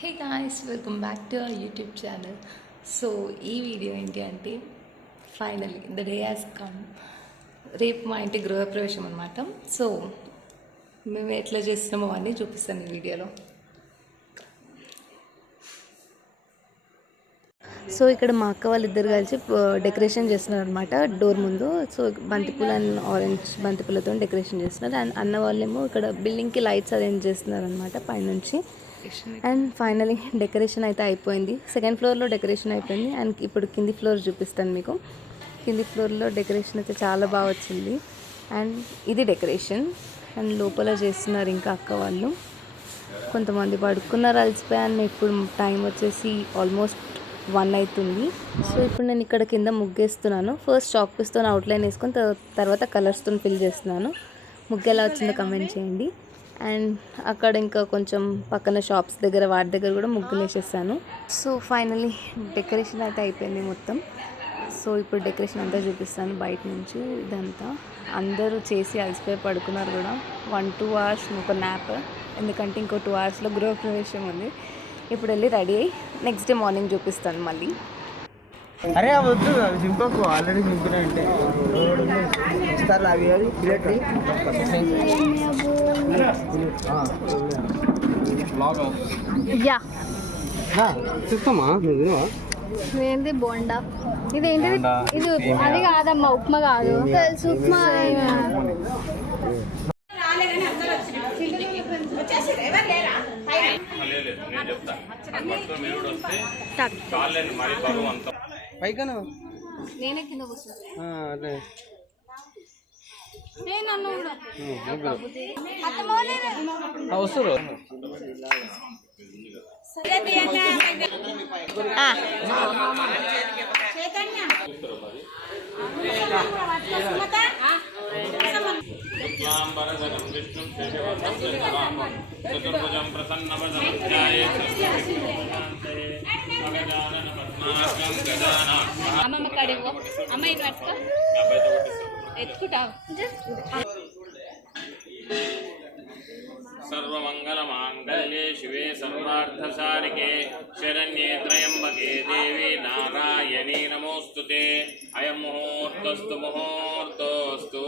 Hey guys, welcome back to our YouTube channel. So ఈ video ఏంటి అంటే finally the day has come. రేపు మా ఇంటి గృహప్రవేశం అనమాట. సో మేము ఎట్లా చేస్తున్నామో అన్నీ చూపిస్తాను ఈ వీడియోలో. సో ఇక్కడ మా అక్క వాళ్ళిద్దరు కలిసి డెకరేషన్ చేస్తున్నారు అనమాట డోర్ ముందు. సో బంతిపూలు అండ్ ఆరెంజ్ బంతిపూలతో డెకరేషన్ చేస్తున్నారు. అండ్ అన్న వాళ్ళేమో ఇక్కడ బిల్డింగ్కి లైట్స్ అరేంజ్ చేస్తున్నారు అనమాట పైనుంచి. అండ్ ఫైనలీ డెకరేషన్ అయితే అయిపోయింది. సెకండ్ ఫ్లోర్లో డెకరేషన్ అయిపోయింది. అండ్ ఇప్పుడు కింది ఫ్లోర్ చూపిస్తాను మీకు. కింది ఫ్లోర్లో డెకరేషన్ అయితే చాలా బాగా వచ్చింది. అండ్ ఇది డెకరేషన్. అండ్ లోపల చేస్తున్నారు ఇంకా అక్క వాళ్ళు. కొంతమంది పడుకున్నారు అలసిపోయాను. ఇప్పుడు టైం వచ్చేసి ఆల్మోస్ట్ 1 అవుతుంది. సో ఇప్పుడు నేను ఇక్కడ కింద ముగ్గేస్తున్నాను. ఫస్ట్ చాక్ పీస్తో అవుట్లైన్ వేసుకొని తర్వాత కలర్స్తో ఫిల్ చేస్తున్నాను. ముగ్గు ఎలా వచ్చిందో కమెంట్ చేయండి. అండ్ అక్కడ ఇంకా కొంచెం పక్కన షాప్స్ దగ్గర వాటి దగ్గర కూడా ముగ్గులు వేసేసాను. సో ఫైనలీ డెకరేషన్ అయితే అయిపోయింది మొత్తం. సో ఇప్పుడు డెకరేషన్ అంతా చూపిస్తాను బయట నుంచి. ఇదంతా అందరూ చేసి అలసిపోయి పడుకున్నారు కూడా. 1-2 hours ఒక న్యాప్, ఎందుకంటే ఇంకో 2 hours గృహప్రవేశం ఉంది. ఇప్పుడు వెళ్ళి రెడీ అయ్యి నెక్స్ట్ డే మార్నింగ్ చూపిస్తాను మళ్ళీ. అరే వద్దు, అవి చింపకు, ఆల్రెడీ చింపినా అంటే చూస్తామా ఏంటి బోండా? ఇదేంటి? ఇది అది కాదమ్మా, ఉప్మా కాదు. తెలుసు ఉప్మా. పైకను నేనే కింద కూర్చుంటా. వస్తారు చతుర్భుజం ప్రసన్నవదం అమ్మమ్మ కడిగో. అమ్మ ఇది పట్టుకో, ఎత్తుకుంటావు. సర్వమంగళమాంగళ్యే శివే సర్వార్థసారికే శరణ్యే త్రయంబకే దేవి నారాయణీ నమోస్తుతే. అయం ముహూర్తస్తు ముహూర్తోస్తు.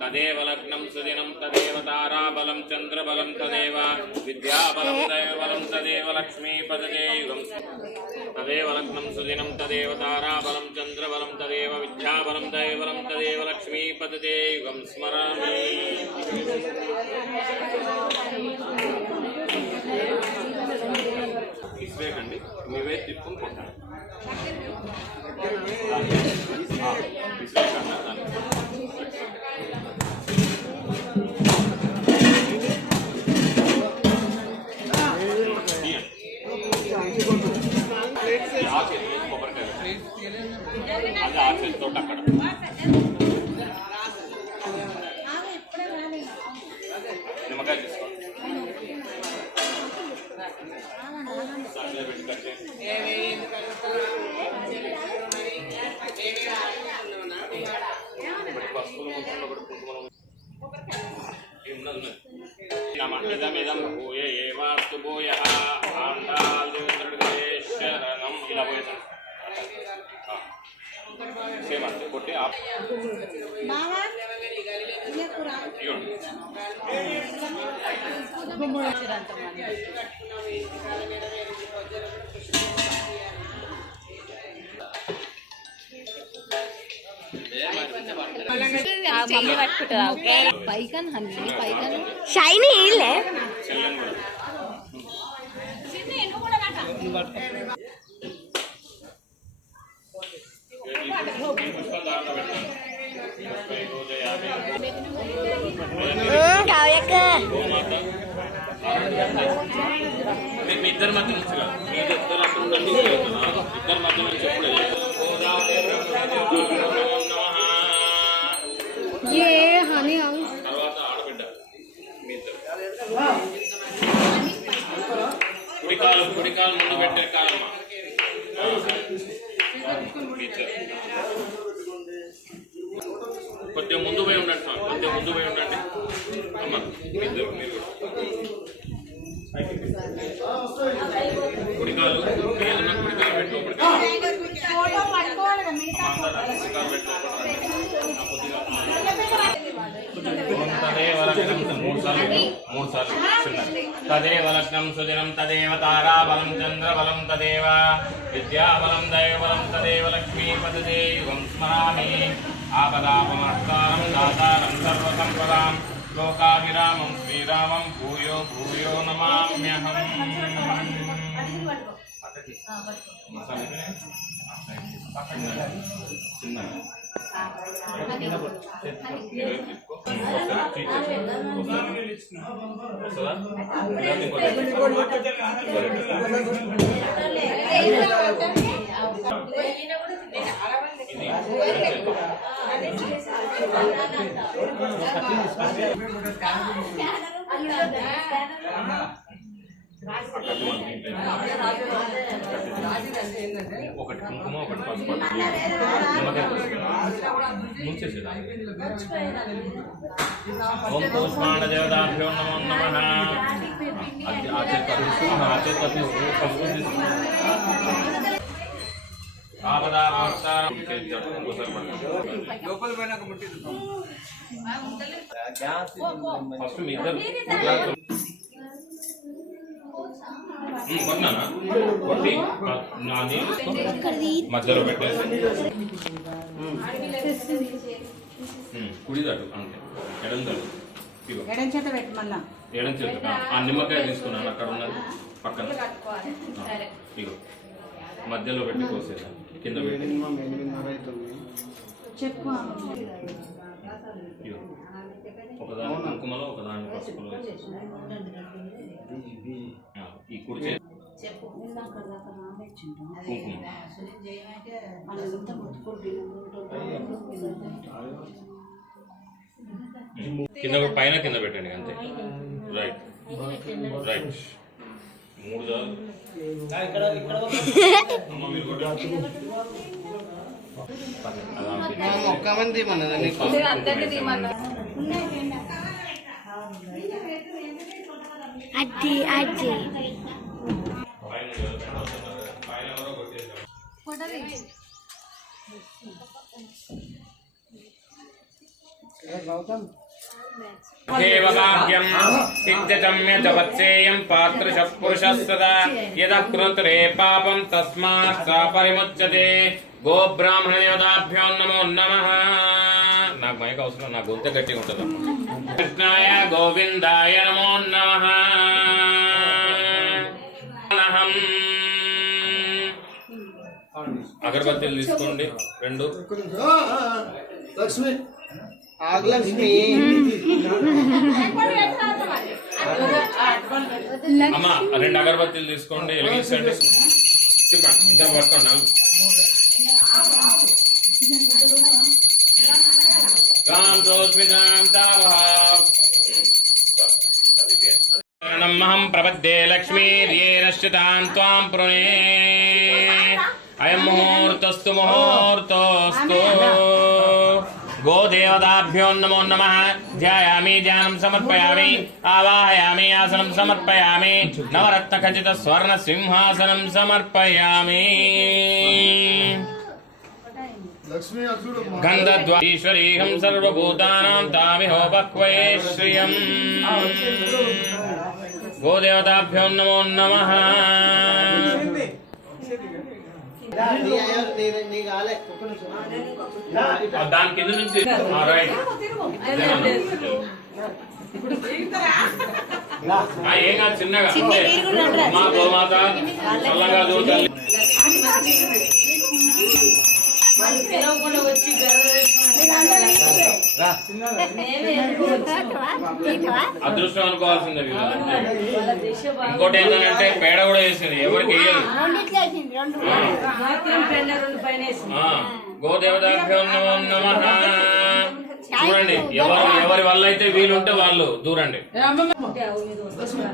తదేవ లగ్నం సుదినం తదేవ తారాబలం చంద్రబలం తదేవ విద్యాబలం దైవబలం తదేవ లక్ష్మీపదే యుగం. తదేవ లగ్నం సుదినం తదేవ తారాబలం చంద్రబలం తదేవ విద్యాబలం దైవబలం తదేవ లక్ష్మీపదే యుగం స్మరామి. ఇస్వేకండి, మీవే తిప్పుని కొట్టాలి. అది ఆ చేతితో అక్కడ నిమ్మకాయ తీసుకోండి. నమిదమిదం భూయ ఏవాస్తు భూయ శరణం. ఇలా పోయేసాను సేమ్ అంతే కొట్టి మమ్మీ పట్టుకుంటుందా? పైకన్ హండ్రెడ్ పైకన్ షైనీ ఇల్లే మీ ఇద్దరి మధ్య నుంచి ఇద్దరి మధ్య నుంచి ఎప్పుడు తర్వాత ఆడబిడ్డ మీ ఇద్దరు కుడికాలు ముందు పెట్టే కాలమ్మా. కొద్దిగా ముందు పోయి ఉండండి, కొద్దిగా ముందు పోయి ఉండండి అమ్మ. మీరు కుడికాలు ఏదైనా కుడికాలు పెట్టు తదేవ లగ్నం సుదినం తదేవ తారాబలం చంద్రబలం తదేవ విద్యాబలం దైవబలం తదేవ లక్ష్మీపతిదేవం స్మరామి ఆపదాపమర్తారం దాతారం సర్వసంపదాం లోకాభిరామం శ్రీరామం భూయో భూయో నమామ్యహం. ఒకటి కుంకుమ ఒకటి పసుపు ఓం పుష్పాండ దేవతాభ్యో నమో నమః. ఫస్ట్ మీ ఇద్దరు కొట్టినా కొట్టి నాది మధ్యలో పెట్టేసి కుడి తట్టు అంతే ఎడం తట్టు ఎడం చేత ఆ నిమ్మకాయ తీసుకున్నాను అక్కడ ఉన్నది పక్కన ఇగో మధ్యలో పెట్టి కోసేసాను కింద పెట్టి ఒకదాని కుంకుమలో ఒకదాని పసుపులో ఈ కుడి చేతి కుంకుమ కింద పైన కింద పెట్టండి అంతే. రైట్ రైట్ మూడు చాలు. అడ్డి అడ్డి దేవకాభ్యం ఇత్యజమ్య జపత్సేయం పాత్రశః పురుషస్తదా యదః కృతే పాపం తస్మాత్ సా పరిముచ్యతే. గోబ్రాహ్మణయోదాభ్యో నమో నమః. నాకు మైక్ అవసరం, నా గొంతు గట్టిగా ఉంటుంది. కృష్ణాయ గోవిందాయ నమో నమః. అగరబత్తీలు తీసుకోండి రెండు. లక్ష్మి ఆగలక్ష్మి అమ్మ రెండు అగరబత్తీలు తీసుకోండి, వెలిగించండి. చెప్పండి ఇద్దరు పట్టుకోండి. మహం ప్రపద్యే లక్ష్మీర్యేన శ్చితాన్ త్వాం ప్రణే. అయం ముహూర్తస్తు ముహూర్తోస్తు. గోదేవతాభ్యో నమో నమః. ధ్యాయామి ధ్యానం సమర్పయామి. ఆవాహయామి ఆసనం సమర్పయామి. నవరత్న ఖచిత స్వర్ణ సింహాసనం సమర్పయామి. గంధద్వారీశ్వరీహం సర్వభూతానాం తామిహోపక్వయే శ్రియం. గోదేవతాభ్యో నమో నమః. దాని కింద నుంచి రైట్ ఏం కాదు, చిన్నగా మా గోమాత చల్లగా దూతాలి. అదృష్టం అనుకోవాల్సిందే. ఇంకోటి ఏంటంటే పేడ కూడా వేసింది, ఎవరికి వేయదు. గోదేవతాభ్యో నమో నమః. చూడండి, ఎవరి వల్ల అయితే వీలుంటే వాళ్ళు దూరండి. లక్ష్మి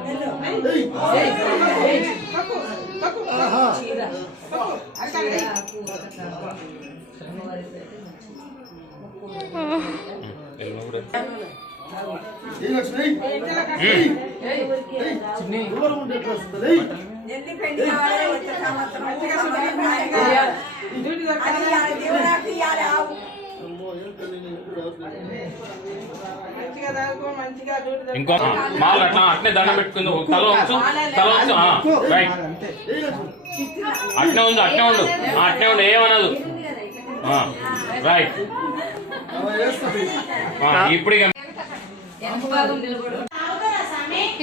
ఎన్ని పెళ్లి కావాలి వచ్చే సంవత్సరం అది దేవుడానికి ఇవ్వాలి ఆవు ఇంకో మాలు అట్లా అట్నే దండం పెట్టుకుంది తల ఉంచు రైట్ అట్నే ఉండు అట్నే ఉండు ఏమనదు రైట్ ఇప్పుడు ఇక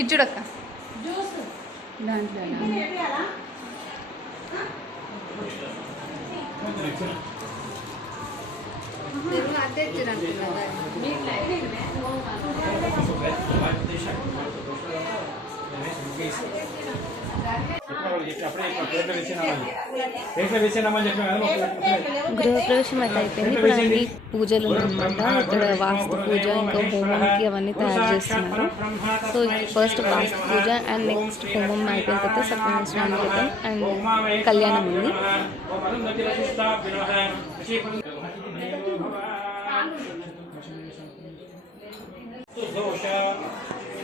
ఇచ్చుడక్క దాంట్లో అదే గృహప్రవేశం అయితే అయిపోయింది. ఇప్పుడు అన్ని పూజలు ఉన్నాయన్నమాట. ఇక్కడ వాస్తు పూజ ఇంకా హోమంకి అవన్నీ తయారు చేస్తున్నారు. సో ఫస్ట్ వాస్తు పూజ అండ్ నెక్స్ట్ హోమం అయిపోయిన తర్వాత సత్యనారాయణ స్వామి వ్రతం అండ్ కళ్యాణం ఉంది.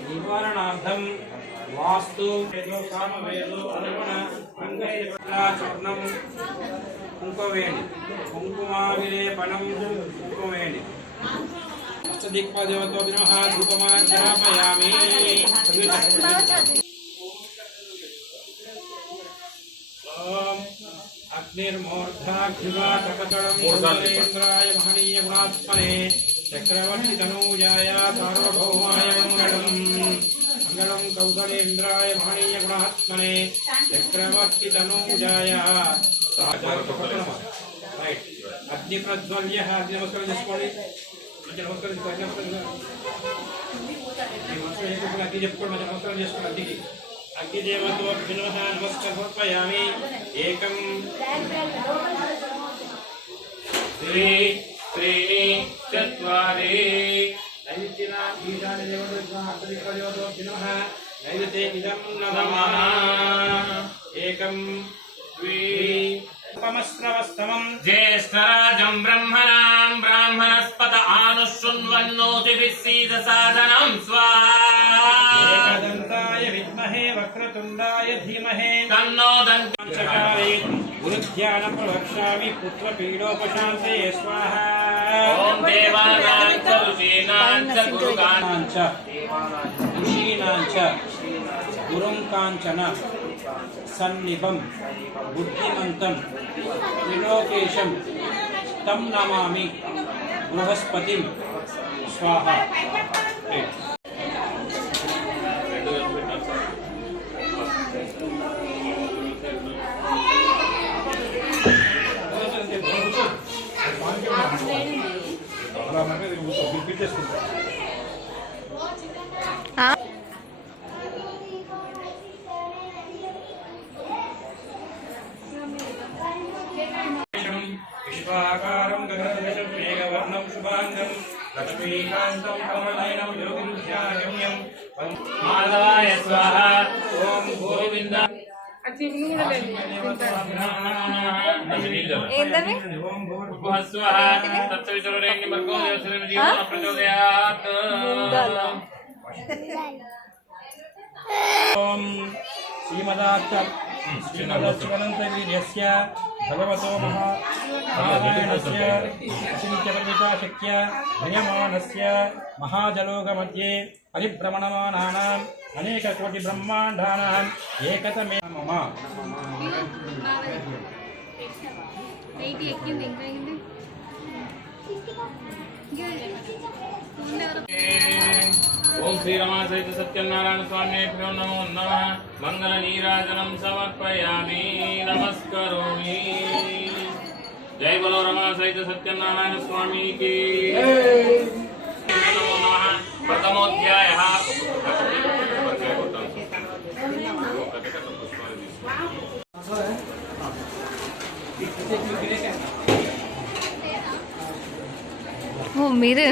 నివారణార్థం వాస్తు సామవేదో అనుగుణ అంగచూర్ణం కుంకుమేణి కుంకుమావిలేపనం కుంకుమేణి అష్టదిక్పదేవతో నమః ధూపమాధ్యాపయామి. ఓం అగ్నిర్మూర్ధాగ్నివాతకటళం ఇంద్రాయ మహనీయ గుణాత్మనే చక్రవర్తి తనూజాయ సార్వభౌమాయ మంగళం మంగళం కౌసలేంద్రాయ మహనీయ గుణాత్మనే చక్రవర్తి తనూజాయ అగ్ని ప్రజ్వల్య అగ్ని నమస్కారం చేసుకోండి. నమస్కారం అగ్ని చెప్పుకోండి. నమస్కారం చేసుకోండి. అగ్నికి అగ్నిదేవతో నమస్కర్పయామి. ఏకం ద్వి త్రీణి చత్వారి ఏకం ద్వి జ్యేష్ఠరాజం బ్రహ్మణాం బ్రాహ్మణస్పత ఆనుశృణ్వన్నోతిభిः సీదసాదనం స్వాహాదంతాయ విద్మహే వక్రతుండాయ ధీమహి తన్నో దంతచకారే గురుధ్యాన ప్రవక్ష్యామి పుత్రపీడోపశాంతయే స్వాహా. ఓం దేవానాం చ ఋషీణాం చ గురుకానాం చ ఋషీణాం చ గురుం కాంచన సన్నిభం బుద్ధిమంతం త్రిలోకేశం తం నమామి బృహస్పతిం స్వాహా. విశ్వాకారం గగనసదృశం మేఘవర్ణం శుభాంగం లక్ష్మీకాంతం కమలనయనం యోగిధ్యాగమ్యం మాధవాయ స్వాహా. ఓం గోవింద శ్రీమదానంతవీర్యస్య భగవతో మహానారాయణస్య అచింత్యపరిమితాశక్య నియమానస్య మహాజలోగमध्ये పరిభ్రమణమానానాం అనేక కోటి బ్రహ్మాండానాం ఏకతమే మమ. ఓం శ్రీరమా సహిత సత్యనారాయణ స్వామిభ్యో నమో నమః. మంగళ నీరాజనం సమర్పయామి నమస్కరోమి. జై బలో రమా సహిత సత్యనారాయణ స్వామికి నమో నమః. ప్రథమోధ్యాయః. ఓ మీరే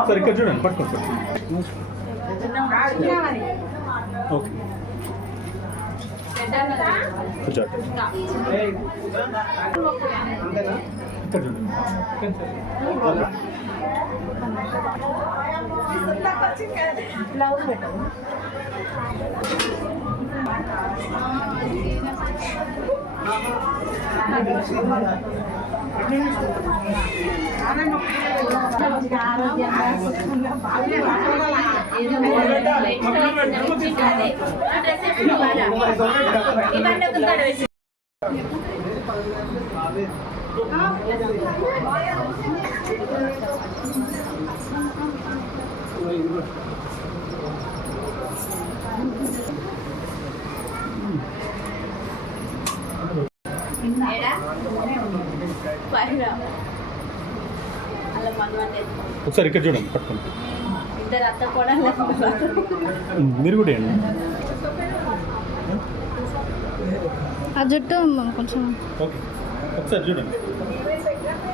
సార్ ఇక్కడ చూడండి పట్టుకోండి సార్. ఓకే కూర్చోండి. ఇక్కడ చూడండి. బ్లౌజ్ పెట్టండి. ఒకసారి ఇక్కడ చూడండి పట్టుకోండి మీరు కూడా ఏంటి ఆ జుట్టు కొంచెం ఓకే ఒకసారి చూడండి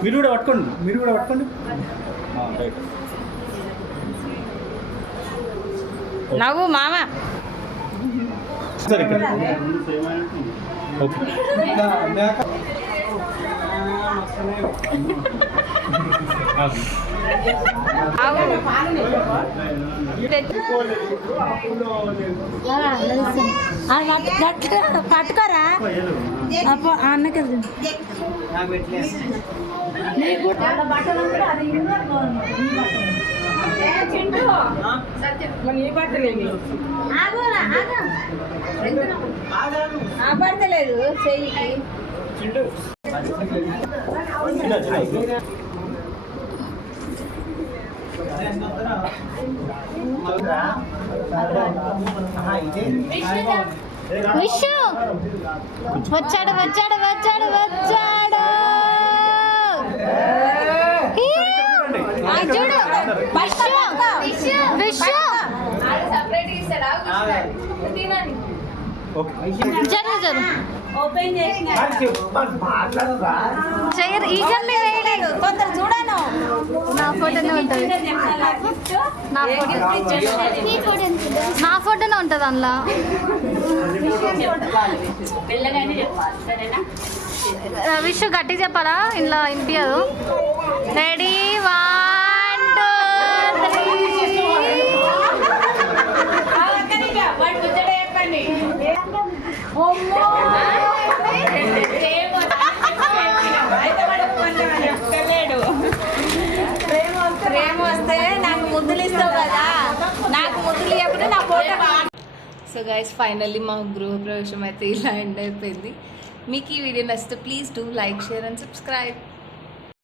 మీరు కూడా పట్టుకోండి రైట్ నవ్వు మామ. ఒకసారి ఇక్కడ ఓకే పట్టుకోరా అన్నకి పడతలేదు చెయ్యికి. విషు వచ్చాడు వచ్చాడు వచ్చాడు వచ్చాడు ఈ! ఆ చూడు విషు విషు జరుగు జరుగు చెయ్యరు ఈగల్ని వేయలేదు కొందరు చూడను నా ఫోటోనే ఉంటుంది నా ఫోటోనే ఉంటుంది అందులో విషు గట్టి చెప్పాలా ఇంట్లో వినిపించదు రెడీ 1 ప్రేమ వస్తే నాకు ముద్దులు ఇస్తావు కదా, నాకు ముద్దులు ఇవ్వకుండా నా ఫోటో. సో గైస్ ఫైనల్లీ మా గృహప్రవేశం అయితే ఇలా ఎండ్ అయిపోయింది. మీకు ఈ వీడియో నచ్చితే please do like share and subscribe.